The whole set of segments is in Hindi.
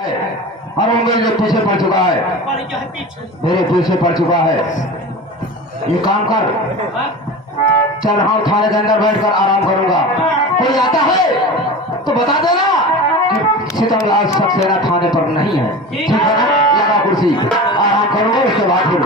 और वो मेरे पीछे पड़ चुका है, मेरे पीछे पड़ चुका है। ये काम कर, चल हाँ थाने के अंदर बैठकर आराम करूंगा। कोई आता है तो बता देना कि सीतमलाल सक्सेना थाने पर नहीं है, ठीक है ना? लगा कुर्सी, आराम करूंगा, उसके बाद फिर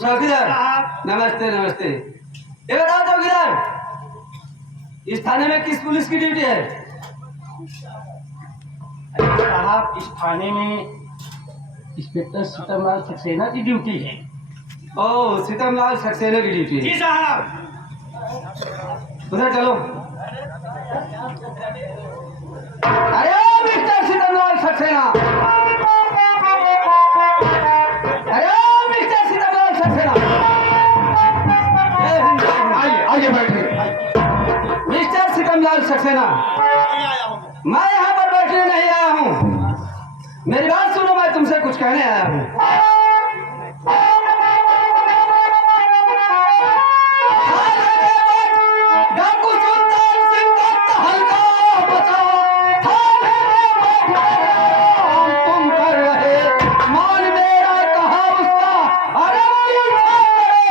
चौकीदार नमस्ते नमस्ते। ये बताओ चौकीदार, इस थाने में किस पुलिस की ड्यूटी है? साहब इस थाने में इंस्पेक्टर सीतमलाल सक्सेना की ड्यूटी है। ओह, सीतमलाल सक्सेना की ड्यूटी है। जी साहब। उधर चलो। अरे मिस्टर सीतमलाल सक्सेना, अरे मिस्टर सीतमलाल सक्सेना, आइए आइए बैठिए। मिस्टर सीतमलाल सक्सेना, मैं यहाँ पर बैठने नहीं आया हूँ, मेरी बात सुनो, मैं तुमसे कुछ कहने आया हूँ। डाकू सुल्तान सिंह का तहलका बचाओ, थाने में बैठे तुम कर रहे, मान मेरा कहा उसका, अरे पीछा करो,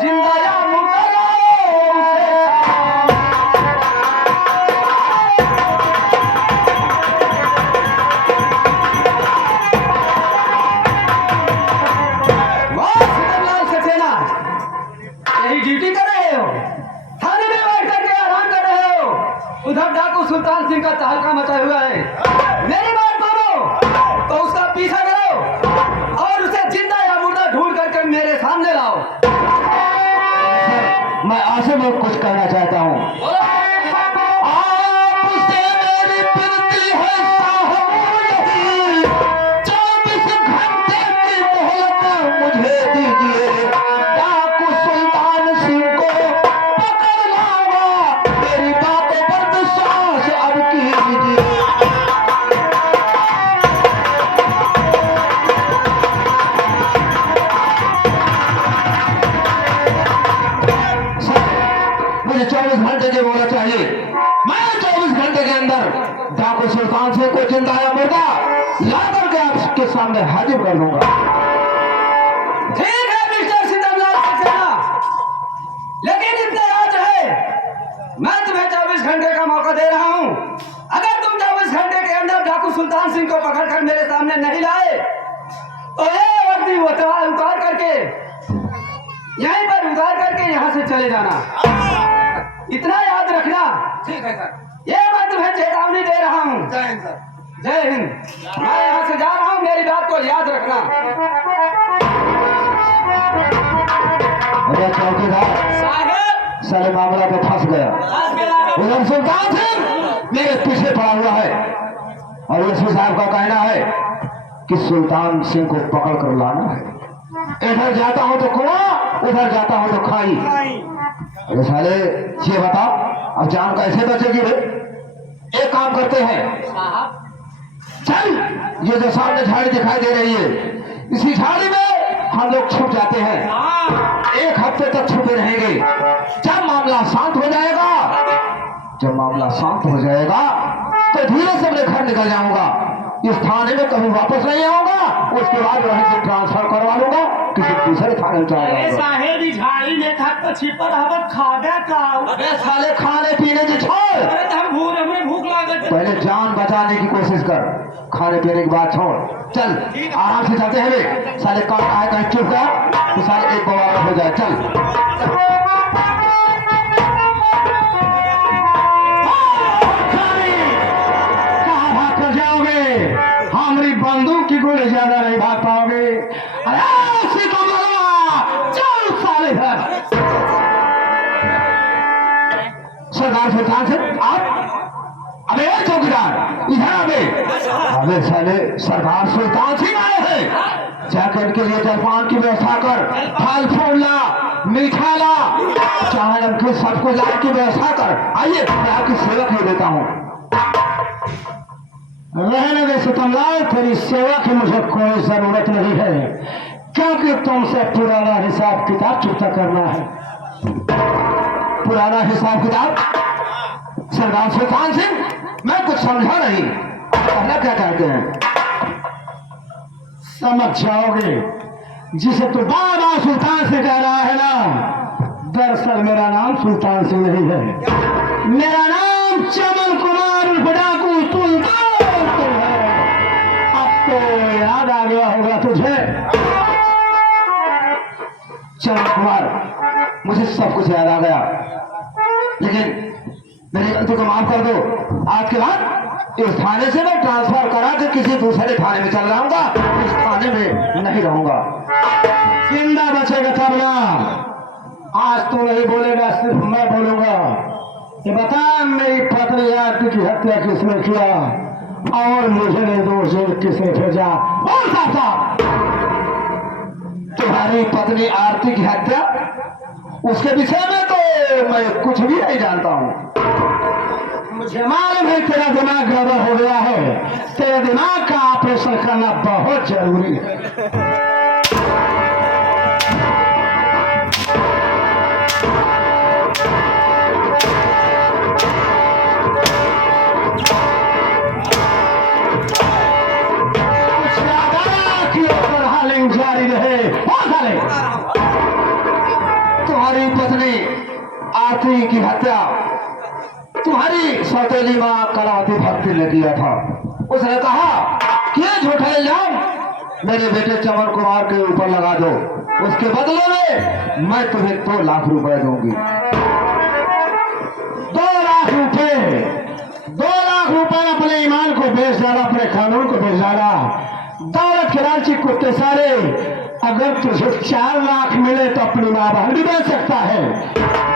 जिंदा या मुर्दा लाओ उसे। वाह सीतमलाल सक्सेना, यही ड्यूटी कर रहे हो, थाने में बैठ करके आराम कर रहे हो, उधर डाकू सुल्तान सिंह का तहलका मचा हुआ है। मेरी बात मानो तो उसका पीछा करो और उसे जिंदा या मुर्दा ढूंढ करके मेरे सामने लाओ। मैं आशा में कुछ कहना चाहता हूँ। आपसे मेरी विनती है साहब, यही 24 घंटे की मोहलत मुझे दीजिए। डाकू सुल्तान सिंह को पकड़ लाऊंगा, मेरी बातों पर विश्वास अब कीजिए। मुझे 24 घंटे की मोहलत चाहिए। मैं 24 घंटे के अंदर डाकू सुल्तान सिंह को जिंदा या मुर्दा ला करके आपके सामने हाजिर कर दूंगा। ठीक है मिस्टर सीतमलाल सक्सेना, लेकिन इतना याद है, मैं तुम्हें 24 घंटे का मौका दे रहा हूँ। अगर तुम 24 घंटे के अंदर डाकू सुल्तान सिंह को पकड़कर मेरे सामने नहीं लाए तो ये वर्दी उतार करके यहीं पर उतार करके यहाँ से चले जाना। इतना याद रखना। ठीक है सर। ये मैं तुम्हें चेतावनी दे रहा हूँ। जय हिंद सर। जय हिंद। मैं यहाँ से जा रहा हूँ, मेरी बात को याद रखना। अरे चौकीदार साहब साले मामला पे फंस गया। उधर सुल्तान सिंह मेरे पीछे पड़ा हुआ है और एसपी साहब का कहना है कि सुल्तान सिंह को पकड़ कर लाना है। इधर जाता हूँ तो कुआं, उधर जाता हूँ तो खाई। अरे साले ये बताओ अब जान कैसे बचेगी रे? एक काम करते हैं, साहब चल ये जो सामने झाड़ी दिखाई दे रही है, इसी झाड़ी में हम लोग छुप जाते हैं। 1 हफ्ते तक छुपे रहेंगे। जब मामला शांत हो जाएगा, जब मामला शांत हो जाएगा तो धीरे से अपने घर निकल जाऊंगा। इस थाने में कभी वापस नहीं आऊंगा। उसके बाद वहीं से ट्रांसफर करवा लूंगा, किसी दूसरे थाने में चला अरे जाऊंगा। साहेब ई झाड़ी में थक तो छिपर हवत खाबे का। अबे साले खाने पीने की छोड़, अरे तो हम भूख हमें भूख लागत है। पहले जान बचाने की कोशिश कर, खाने पीने की बात छोड़। चल आराम से चलते हैं वे। साले काम आए कहीं चुप गया तो साले एक बवाल हो जाए। चल कहाँ भाग कर जाओगे? हमारी बंदूक की गोली ज्यादा नहीं भाग पाओगे। अरे सीतमलाल, चल साले घर। सरदार सुल्तान सिंह आप, अबे चौकीदार इधर अबे। अबे साले सरदार सुल्तान सिंह आए हैं, जाकर इनके लिए जलपान की व्यवस्था कर, फल फूल ला, मीठा ला, चाहे नमकीन सबको ला की व्यवस्था कर। आइए मैं आपकी सेवा कर देता हूँ। रहने दे सितमलाल, तेरी सेवा की मुझे कोई जरूरत नहीं है, क्योंकि तुमसे पुराना हिसाब किताब चुकता करना है। पुराना हिसाब किताब? सरदार सुल्तान सिंह, मैं कुछ समझा नहीं, कहना क्या चाहते हैं? समझ जाओगे। जिसे तू बार बार सुल्तान से कह रहा है ना, दरअसल मेरा नाम सुल्तान सिंह नहीं है, मेरा नाम चमन कुमार डाकू सुल्तान सिंह है। अब तो याद आ गया होगा तुझे। चमन कुमार, मुझे सब कुछ याद आ गया, लेकिन मेरी गलती को माफ कर दो। आज के बाद इस थाने से मैं ट्रांसफर करा के किसी दूसरे थाने में चल रहा हूँ, इस थाने में नहीं रहूंगा। जिंदा बचेगा तब ना। आज तो नहीं बोलेगा, सिर्फ मैं बोलूंगा। ये बता, मेरी पत्नी आरती की हत्या किसने किया और मुझे निर्दोष जेल किसने भेजा? बोल साहब साहब। तुम्हारी पत्नी आरती की हत्या, उसके विषय में तो मैं कुछ भी नहीं जानता हूँ। मुझे मालूम है तेरा दिमाग गड़बड़ हो गया है, तेरे दिमाग का ऑपरेशन करना बहुत जरूरी है। जारी रहे। तुम्हारी पत्नी आरती की हत्या तुम्हारी सौतेली मां कलावती भक्ति ने किया था। उसने कहा कि ये झूठा इल्जाम मेरे बेटे चमन कुमार के ऊपर लगा दो, उसके बदले में मैं तुम्हें 2 लाख रुपए दूंगी। 2 लाख रुपए, 2 लाख रुपए अपने ईमान को बेच डाला, अपने कानून को बेच डाला। दौलत के लालची कुत्ते सारे, अगर तुझे 4 लाख मिले तो अपनी माँ बहन भी बेच सकता है।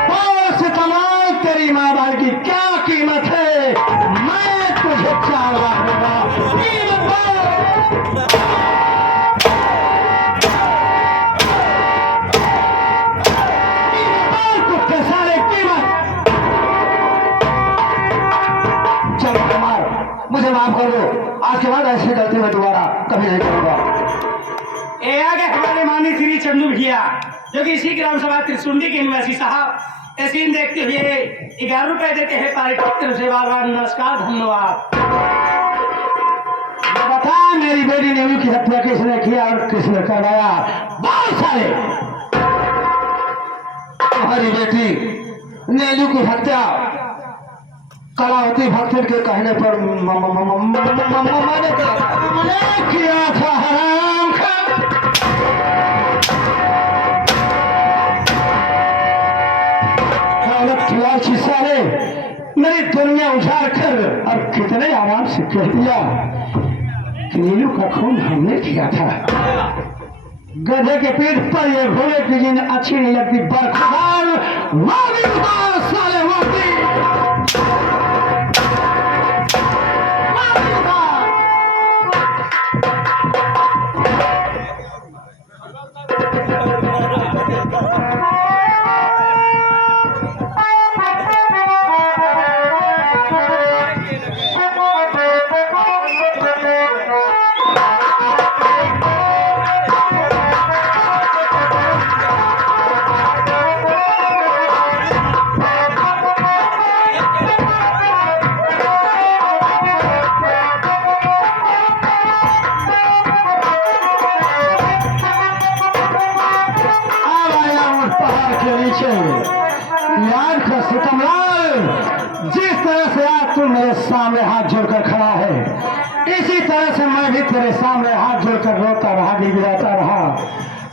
और सितमलाल, तेरी माँ बहन की क्या कीमत है? मैं तुझे 4 लाख दूंगा। कुत्ते सारे कीमत। चलो कुमार, मुझे माफ कर दो। आज के बाद ऐसी गलती मैं दोबारा कभी नहीं करूंगा। ये आगे हमारे माननीय श्री चंदू भैया, जो कि इसी ग्राम सभा त्रिशुंडी के निवासी साहब, ये सीन देखते हुए 11 रुपए देते हैं पारिवारिक तरफ से। बार बार नमस्कार, धन्यवाद। बता, मेरी बेटी नेहरू की हत्या किसने किया और किसने करवाया? बहुत सारे। तुम्हारी बेटी नेहरू की हत्या कलावती भक्ति के कहने पर मैंने किया था। हराम खा। सारे मेरी दुनिया उजाड़ कर और कितने आराम से कह दिया कि नीलू का खून हमने किया था। गधे के पीठ पर ये घोड़े की जिन अच्छी नहीं लगती, बरखुदार वादी उतार साले वादी। याद कर सितमलाल, जिस तरह से आज तू मेरे सामने हाथ जोड़कर खड़ा है, इसी तरह से मैं भी तेरे सामने हाथ जोड़कर रोता रहा, गिड़गिड़ाता रहा।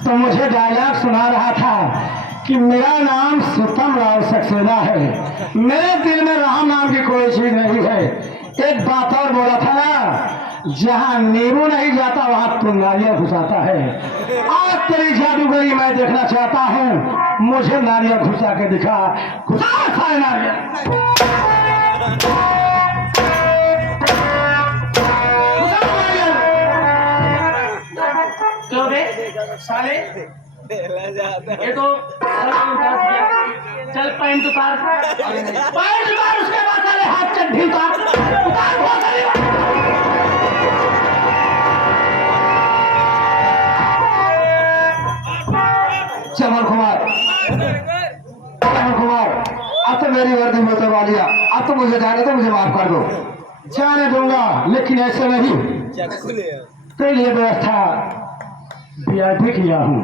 तो मुझे डायलॉग सुना रहा था कि मेरा नाम सितमलाल सक्सेना है, मेरे दिल में राम नाम की कोई चीज नहीं है। एक बात और बोला था ना, जहाँ नींबू नहीं जाता वहां तू नारियल घुसाता है। आज तेरी जादूगरी मैं देखना चाहता हूँ, मुझे नारियल घुसा के दिखा। घुसा सारे नारियल। क्यों बे साले, ये तो चल पैंट उतार, पैंट उतार, उसके बाद साले हाथ चड्ढी उतार, उतार बहुत सारी। लमन कुमार, लमन कुमार, अब तो मेरी वर्दी में उतरवा लिया, अब तो मुझे जाने दो, मुझे माफ कर दो। जाने दूंगा, लेकिन ऐसे नहीं। तेरे लिए व्यवस्था VIP किया हूँ।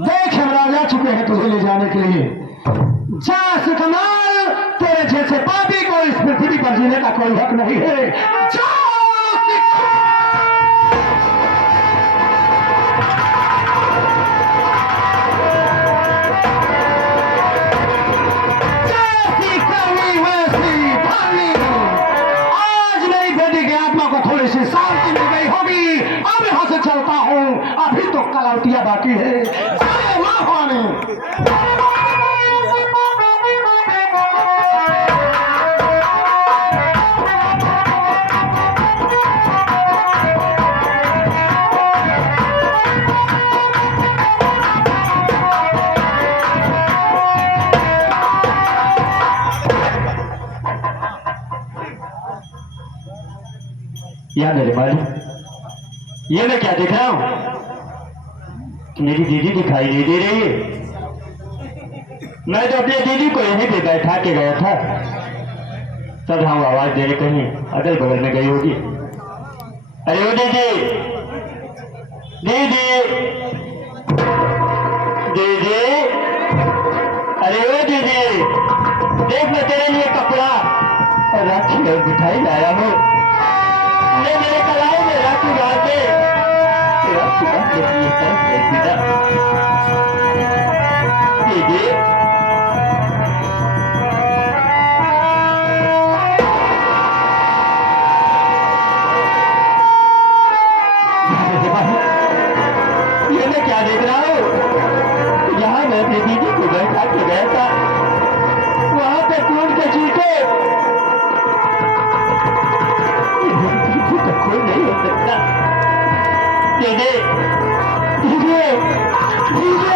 देख हम राजा चुके हैं तुझे ले जाने के लिए। जा सिकंदर, तेरे जैसे पापी को इस पृथ्वी पर जीने का कोई हक नहीं है। जा जैसी करनी वैसी भावी। आज मेरी बेटी की आत्मा को थोड़ी सी शांति मिल गई होगी। अब यहाँ से चलता हूँ, अभी तो कलौटिया बाकी है। जय माँ भवानी। या मेरे मालिक, ये मैं क्या देख रहा हूँ? मेरी दीदी दिखाई नहीं दे रही है। मैं तो अपनी दीदी को यहीं पे बैठा के गया था, तब हम आवाज देने कहीं अगल बगल में गई होगी। अरे ओ दीदी, दीदी, दीदी, अरे ओ दीदी, देख मैं तेरे लिए कपड़ा और राखी और मिठाई लाया हूँ। मेरे कलाई में राखी डाल के दीदी, ये मैं क्या देख रहा हूँ? यहाँ मैं अपनी दीदी को बैठा के गया था, वहां पे टूट के चीखे। कोई नहीं हो सकता। दीदी, दीदी, दीदी,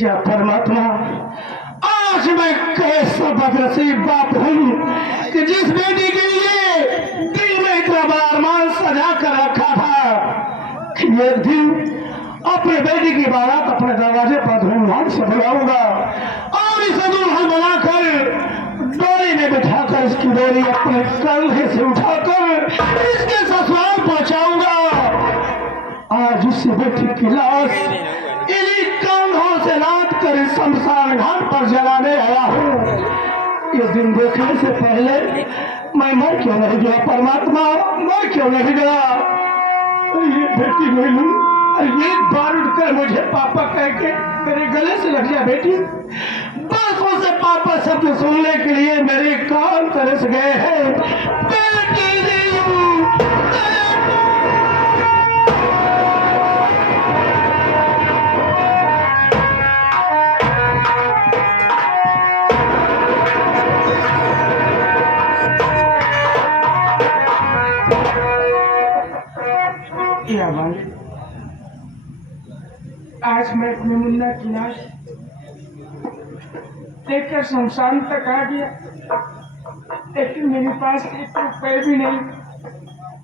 या परमात्मा, आज मैं कैसा बदनसीब बाप हूँ कि जिस बेटी के लिए दिल में इतना बड़ा अरमान सजा कर रखा था कि एक दिन अपने बेटी की बारात अपने दरवाजे पर धूमधाम से बुलाऊंगा और इसे दुल्हन बनाकर डोरी में बिठाकर इसकी डोरी अपने कंधे से उठाकर इसके ससुराल पहुंचाऊंगा। आज उस बेटी की लाश इन्हीं कंधों से लाद कर इस शमशान घाट पर जलाने आया हूँ। ये दिन देखने से पहले मैं मर क्यों नहीं गया परमात्मा, मर क्यों नहीं गया? ये बेटी मिलू, एक बार उठकर मुझे पापा कह के मेरे गले से लग गया। बेटी, बरसों से पापा शब्द सुनने के लिए मेरे कान तरस गए हैं। बेटी आज मैं अपने मुन्ना की लाश देखकर शमशान तक आ गया, लेकिन मेरे पास एक रुपए भी नहीं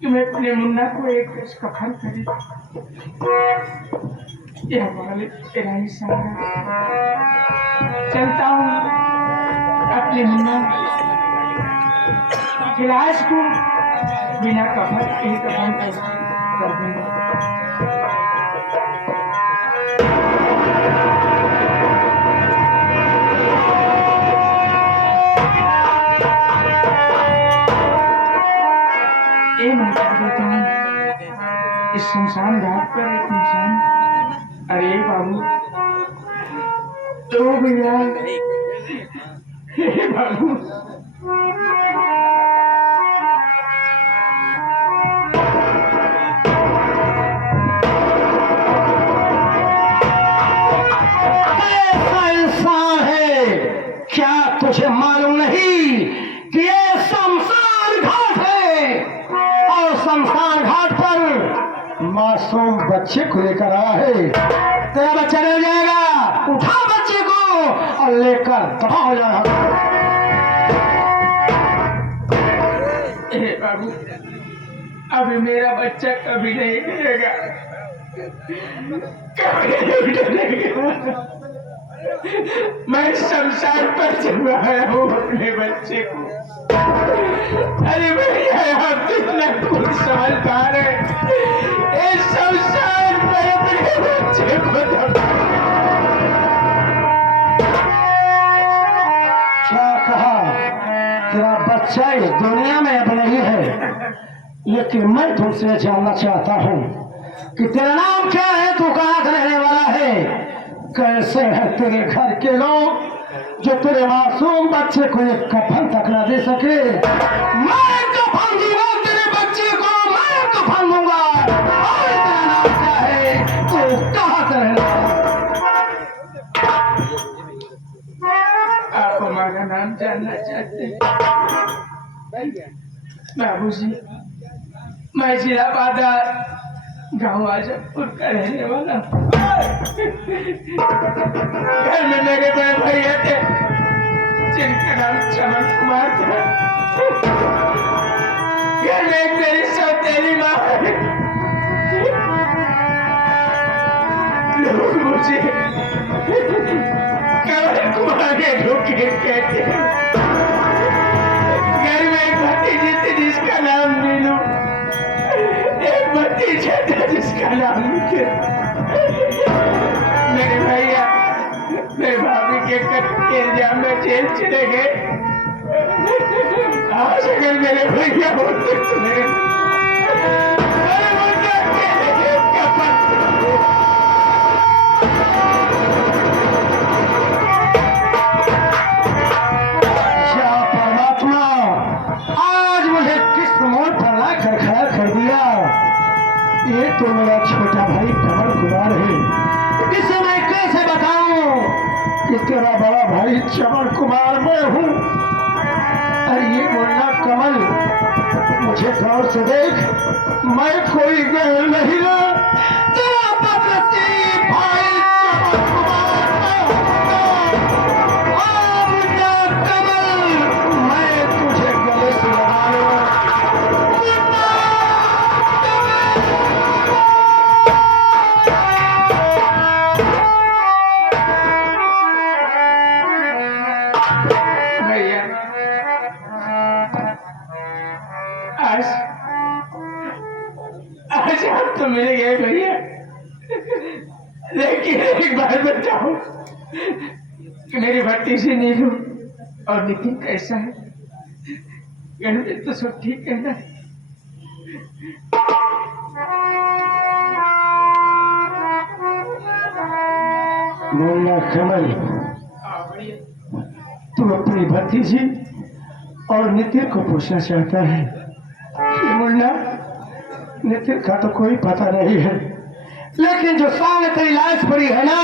कि मैं अपने मुन्ना को एक कफन खरीद। ये हमारे इलाही सारा चलता हूँ अपने मुन्ना की लाश को बिना कफन एक कफन कर दूंगा। इस शमशान घाट पर एक इंसान अरे बाबू तो भैया हे बाबू ऐसा इंसान है, क्या तुझे मालूम नहीं कि ये शमशान घाट है और शमशान घाट पर मासूम बच्चे को लेकर आया है। तेरा बच्चा रह जाएगा, उठा बच्चे को और लेकर दफा हो जाएगा। हे बाबू अभी मेरा बच्चा कभी नहीं गिरेगा, कभी नहीं गिरेगा। मैं शमशान पर चलवाया हूँ अपने बच्चे को। अरे भैया आप कितना कुछ समझ पा रहे, इस शमशान पर अपने बच्चे को क्या कहा? तेरा बच्चा इस दुनिया में अब नहीं है, लेकिन मैं तुमसे जानना चाहता हूँ कि तेरा नाम क्या है, तू कहाँ का रहने वाला है, कैसे है तेरे घर के लोग जो तेरे मासूम बच्चे को एक कफन तक न दे सके। मैं कफन दूंगा तेरे बच्चे को, मैं कफन दूंगा। और तेरा नाम क्या है, तू कहाँ का रहने वाला? आप हमारा नाम जानना चाहते हैं? बाबूजी मैं जिला बाजार गाँव आजमपुर का रहने वाला हूँ। घर में मेरे बड़े भैया थे जिनका नाम चमन कुमार था। घर में एक मेरी सौतेली माँ है। लोग मुझे कमल कुमार के धोखे कहते हैं। घर में एक भतीजी थी जिसका नाम मीनू, एक भतीजा था जिसका नाम निखिल। मेरे भैया मेरे भाभी के कत्ल के इल्जाम में जेल चले गए। आज अगर मेरे भैया होते तो मेरे मुद्दा के कफन परमात्मा आज मुझे किस मोड़ पर लाकर खड़ा कर दिया। ये तो मेरा छोटा भाई कमल कुमार है, इसे मैं कैसे बताऊं कि तेरा बड़ा भाई चमन कुमार मैं हूँ। अरे ये बोलना कमल, मुझे गौर से देख, मैं कोई गैर नहीं ना, तेरा बदनसीब भाई चमन कुमार मैं हूँ। और मुन्ना कमल, मैं तुझे गले से लगा लूं। मुन्ना भैया आज आज आप तो मिल गए भैया, लेकिन एक बात बताओ कि मेरी भतीजी नीलू और नितिन कैसा है? घर में तो सब ठीक है ना? मुन्ना कमल, तू अपनी भतीजी और नितिन को पूछना चाहता है? ये मुन्ना, नितिन का तो कोई पता नहीं है, लेकिन जो सामने तेरी लाश पड़ी है ना,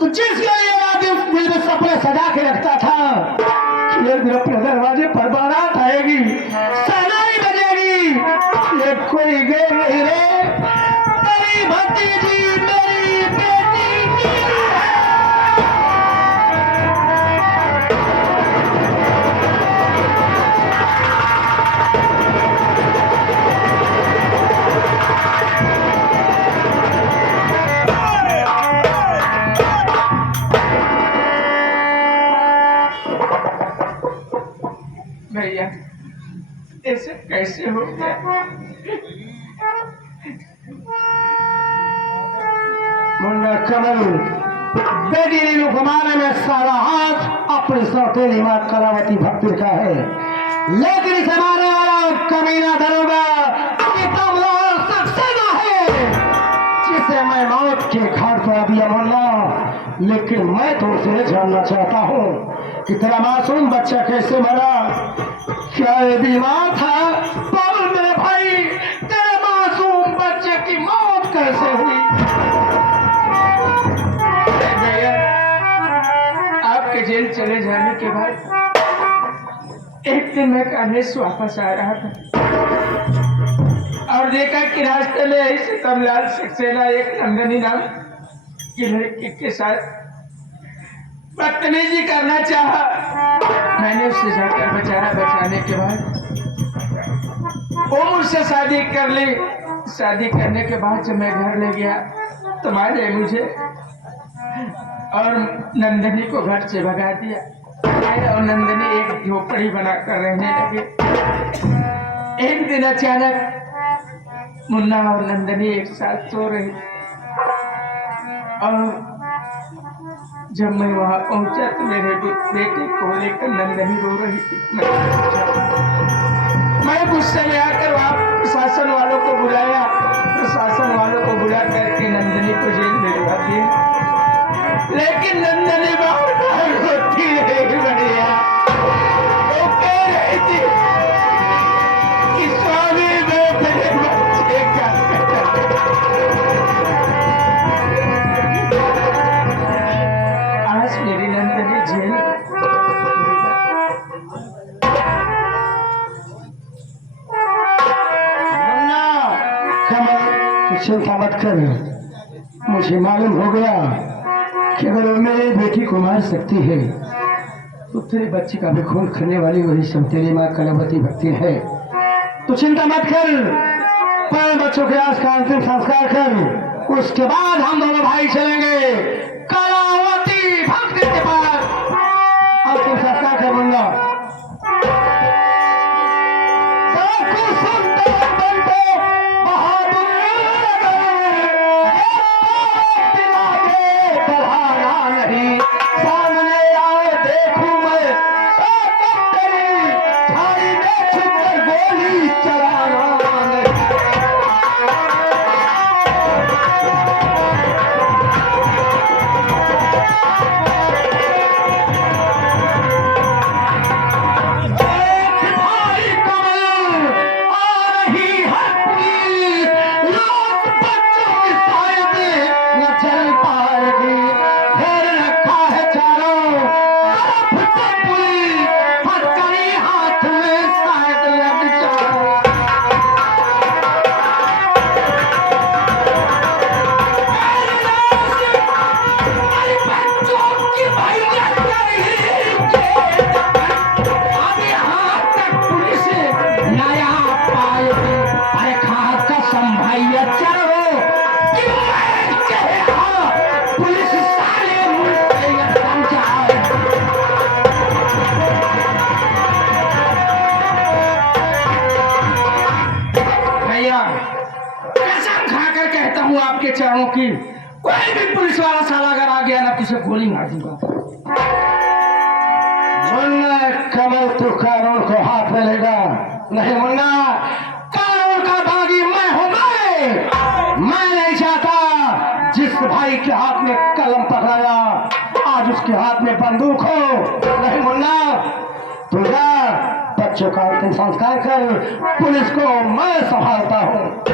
तो जिसका ये आदमी दिल में सपने सजा के रखता था कि एक दिन अपने दरवाजे पर बारात आएगी, सहनाई बजेगी, ये कोई गैर नहीं रे, तेरी भतीजी मेरी बेटी नीलू है। भैया ऐसे कैसे हो गया? मुन्ना कमल, बेटी नीलू कुमार में सारा हाथ अपनी सौतेली माँ कलावती भक्ति का है, लेकिन इसे मारने वाला कमीना दरोगा सकसेना है, जिसे मैं मौत के घाट पर करा दिया मुन्ना, लेकिन मैं तुमसे जानना चाहता हूँ कि तेरा मासूम बच्चा कैसे मरा? क्या ये बीमार था? बोल मेरे भाई, तेरे मासूम बच्चे की मौत कैसे हुई? भैया, आपके जेल चले जाने के बाद एक दिन मैं कान्हेश वापस आ रहा था और देखा कि रास्ते में ऐसे कमलाल सक्सेना एक नंदनी नाम की लड़की के साथ बदतमीजी करना चाहा। मैंने उससे जाकर बचाया। बचाने के बाद वो मुझसे शादी कर ली। शादी करने के बाद जब मैं घर ले गया तो मारे मुझे और नंदनी को घर से भगा दिया। मैं और नंदनी एक झोपड़ी बनाकर रहने लगे। एक दिन अचानक मुन्ना और नंदनी एक साथ सो रही और जब मैं वहां पहुंचा तो मेरे बेटे को लेकर नंदनी रो रही थी। मैं गुस्से में आकर वहां प्रशासन वालों को बुलाया। प्रशासन वालों को बुला करके नंदनी को जेल भिजवा दिया। लेकिन नंदनी बार बार रोती रही। बढ़िया वो कह रही थी कि स्वामी मैं मेरे बच्चे का आज मेरी नंदनी जेल मुन्ना, कमल चिंता मत कर। मुझे मालूम हो गया कि अगर वो मेरी बेटी को मार सकती है तो तेरे बच्चे का भी खून करने वाली वही सब तेरी माँ कलावती भक्ति है। तो चिंता मत कर, पर बच्चों के आज का अंतिम संस्कार कर, उसके बाद हम दोनों भाई चलेंगे कलावती भक्ति के पास। अंतिम संस्कार कर मुन्ना। कसम खाकर कहता हूँ आपके चरणों की, कोई भी पुलिस वाला साला अगर आ गया ना तो उसे गोली मार दूंगा। मुन्ना, कमल तू कानून को हाथ में लेगा नहीं मुन्ना। कानून का बागी मैं हूँ। मैं नहीं चाहता जिस भाई के हाथ में कलम पकड़ाया आज उसके हाथ में बंदूक हो। नहीं मुन्ना, तू जा बच्चों का अंतिम संस्कार कर, पुलिस को मैं संभालता हूँ।